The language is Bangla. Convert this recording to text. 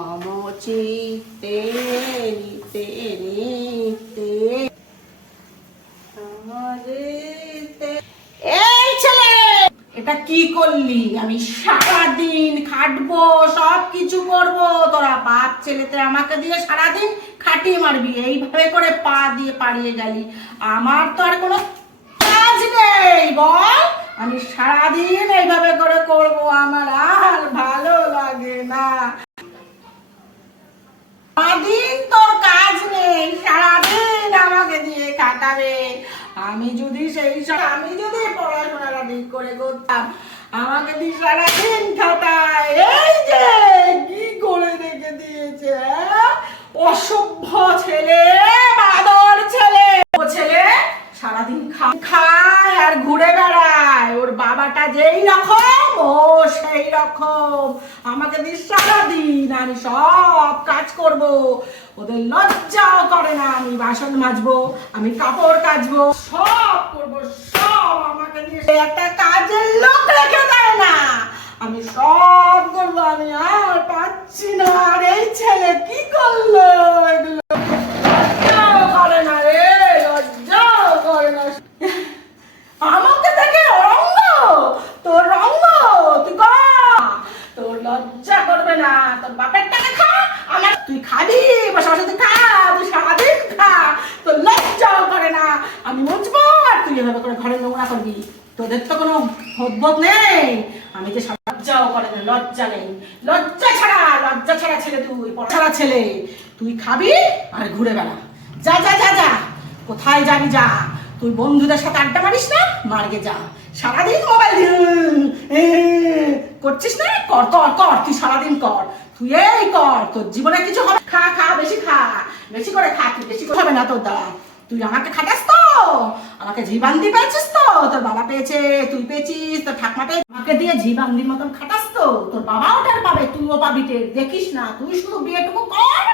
মম চিত্তে নিতে নিতে এই ছেলে, এটা কি করলি? আমি সারাদিন খাটবো, সব কিছু করবো, তোরা বাপ ছেলেতে আমাকে দিয়ে সারাদিন খাটিয়ে মারবি, এইভাবে করে পা দিয়ে পাড়িয়ে গেলি। আমার তো আর কোনো কাজ নেই বল, আমি সারাদিন এইভাবে করে করবো, আমার আর ভালো লাগে না। সারাদিন তোর কাজ নেই, সারাদিন আমাকে দিয়ে কাটাবে। আমি যদি আমি যদি পড়াশোনাটা ঠিক করে করতাম, আমাকে দিয়ে সারাদিন খাটায়। এই যে কি করে রেখে দিয়েছে, অসভ্য ছেলে, বাদর ছেলে। ও ছেলে সারাদিন খায় আর ঘুরে বেড়ায়, ওর বাবাটা যেই রকম ও সেই রকম। আমাকে দিয়ে সারাদিন আমি সব কাজ করব, ওদের লজ্জাও করে না। আমি বাসন মাজবো, আমি কাপড় কাচবো, সব করবো, সব আমাকে দিয়ে একটা কাজের লোক রেখে দেয় না। আমি সব করবো, আমি আর পাচ্ছি না। আর এই ছেলে কি করলো এগুলো? লজ্জাও করে না রে, লজ্জাও করে না। আমাকে দেখে রঙ্গ, তোর রঙ্গ, তুই তোর লজ্জা করবে না? তোর বাপের টাকা খা, আমার তুই খাবি, বসে বসে তুই খা, তুই সারাদিন খা, তোর লজ্জাও করে না। আমি মুছবো আর তুই এভাবে করে ঘরে নোংরা করবি, তোদের তো কোনো বোধ নেই। আমি তো লজ্জাও করে না, লজ্জা নেই, লজ্জা ছাড়া ছেলে, তুই পড়াশোনা ছেলে, তুই খাবি আর ঘুরে বেড়া। যা যা যা যা, কোথায় যাবি যা, তুই বন্ধুদের সাথে আড্ডা মারিস না, মার্গে যা। সারাদিন মোবাইল করছিস না, কর কর কর, তুই সারাদিন কর, তুই এই কর, তোর জীবনে কিছু হবে। খা খা, বেশি খা, বেশি করে খা, তুই বেশি করে হবে না তোর দ্বারা। তুই আমাকে খাটাস তো, আমাকে জীবান্দি পেয়েছিস তো, তোর বাবা পেয়েছে, তুই পেয়েছিস, তোর ঠাকমা পেয়েছে, আমাকে দিয়ে জীবান্দির মতন খাটাস তো, তোর বাবা ওটার পাবে, তুইও পাবি। দেখিস না, তুই শুধু বিয়েটুকু কর,